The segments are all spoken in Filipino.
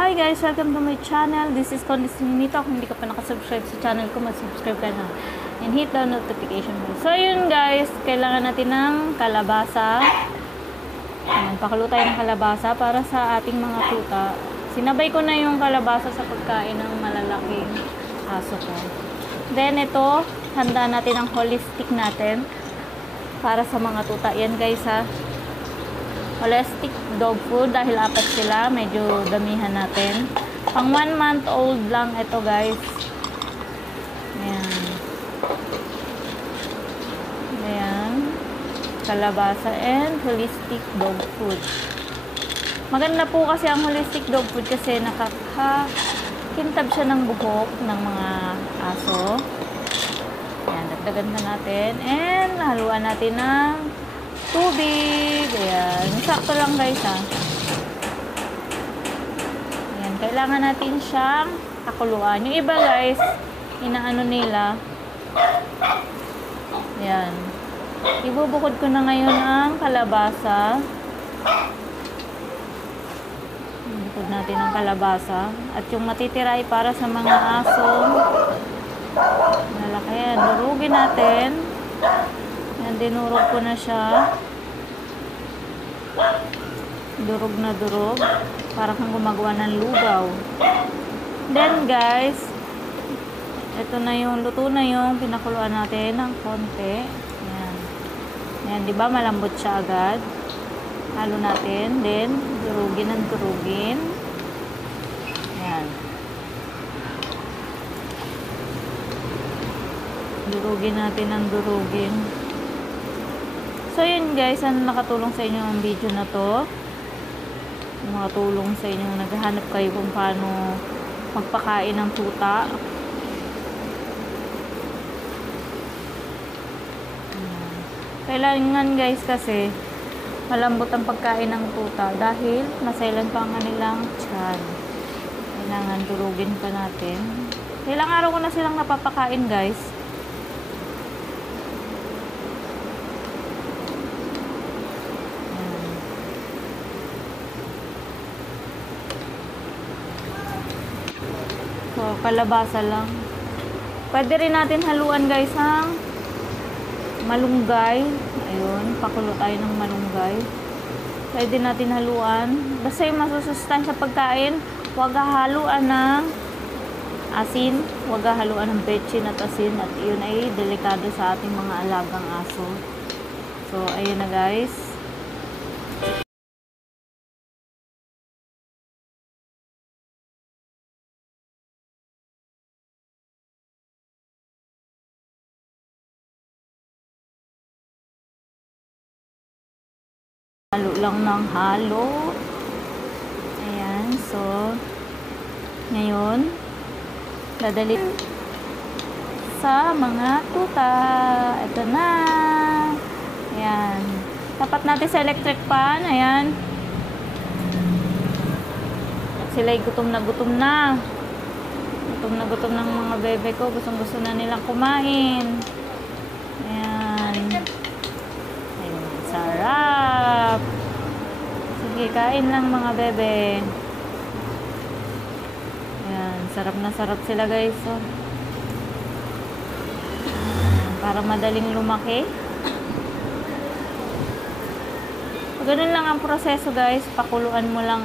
Hi guys! Welcome to my channel. This is Condescending Nito. Kung hindi ka pa nakasubscribe sa channel ko, mag-subscribe ka na. And hit the notification bell. So yun guys, kailangan natin ng kalabasa. Ayan, pakulo tayo ng kalabasa para sa ating mga tuta. Sinabay ko na yung kalabasa sa pagkain ng malalaking aso ko. Then ito, handa natin ang holistic natin para sa mga tuta. Yan guys ha. Holistic dog food dahil 4 sila, medyo damihan natin. Pang 1 month old lang ito guys. Ayan. Ayan. Kalabasa and holistic dog food. Maganda po kasi ang holistic dog food kasi nakakakintab siya ng buhok ng mga aso. Ayan, dagdagan na natin. And haluan natin ng tubig. Ayan. Sakto lang guys ha. Ayan. Kailangan natin siyang pakuluan. Yung iba guys, inaano nila. Ayan. Ibubukod ko na ngayon ang kalabasa. Ibubukod natin ang kalabasa. At yung matitira ay para sa mga asong malaki. Ayan. Durugin natin. Ayan, dinurog ko na siya. Durog na durog. Para kang gumagawa ng lugaw. Then guys, ito na yung, luto na yung pinakuluan natin ng konti. Ayan. Ayan, diba malambot siya agad. Halo natin. Then, durugin ng durugin. Ayan. Durugin natin ng durugin. So yun guys, ano nakatulong sa inyo ang video na to? Nakatulong sa inyo, naghahanap kayo kung paano magpakain ng tuta. Kailangan guys kasi malambot ang pagkain ng tuta dahil masailan pa ang kanilang tiyan. Kailangan durugin pa natin. Ilang araw ko na silang napapakain guys. So, kalabasa lang. Pwede rin natin haluan guys ang malunggay. Ayun, pakulo tayo ng malunggay. Pwede natin haluan. Basta yung masusustansya pagkain, huwag haluan ng asin, huwag haluan ng betchin at asin. At yun ay delikado sa ating mga alagang aso. So, ayun na guys. Halo lang ng halo. Ayan. So, ngayon, dadali sa mga tuta. Ito na. Ayan. Tapat natin sa electric pan. Ayan. Sila'y gutom na gutom na. Gutom na gutom ng mga bebe ko. Gustong-gusto na nilang kumain. Ayan. Ayun. Sarap. Sige, kain lang mga bebe. Ayan, sarap na sarap sila guys. So, para madaling lumaki. So, ganun lang ang proseso guys. Pakuluan lang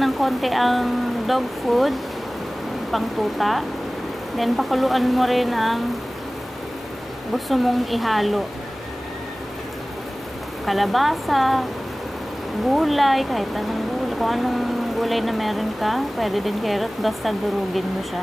ng konti ang dog food, pang tuta. Then, pakuluan mo rin ang gusto mong ihalo. Kalabasa, gulay, kahit anong gulay, kung anong gulay na meron ka, pwede din carrot, basta durugin mo siya.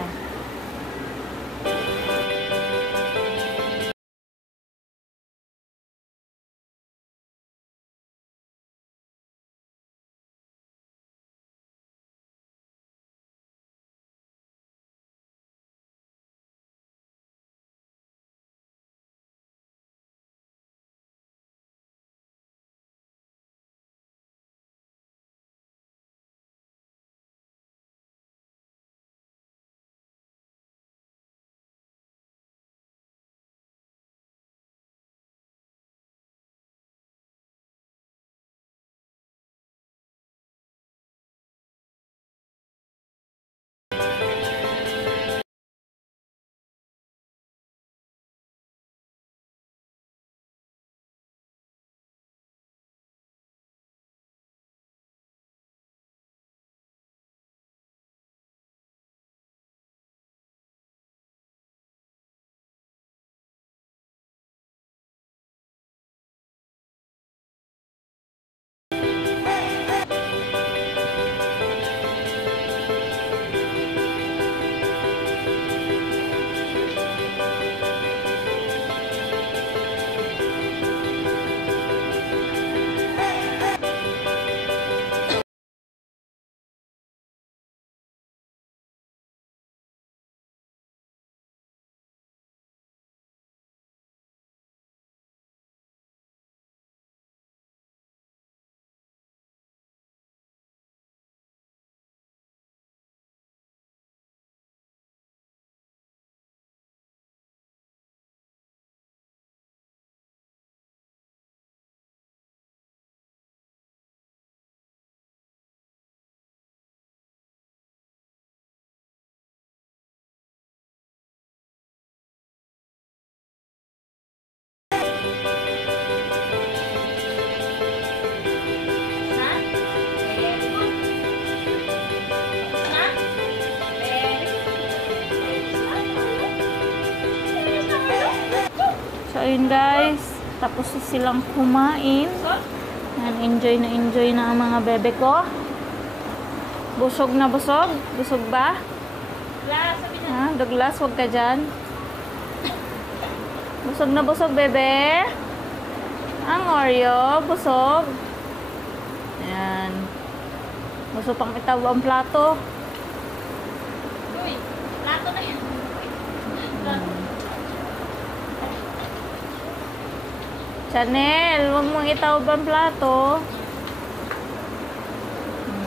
ayun guys. Tapos silang kumain. Yan, enjoy na ang mga bebe ko. Busog na busog. Busog ba? Ha, Douglas, huwag ka dyan. Busog na busog, bebe. Ang Oreo, busog. Ayan. Busog pang itaw ang plato. Uy, plato na yan. Chanel, huwag mong itaw ang plato.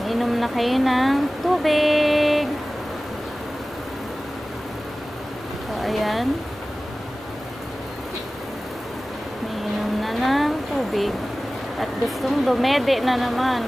Inom na kayo ng tubig. So, ayan. Inom na ng tubig. At gustong dumede na naman.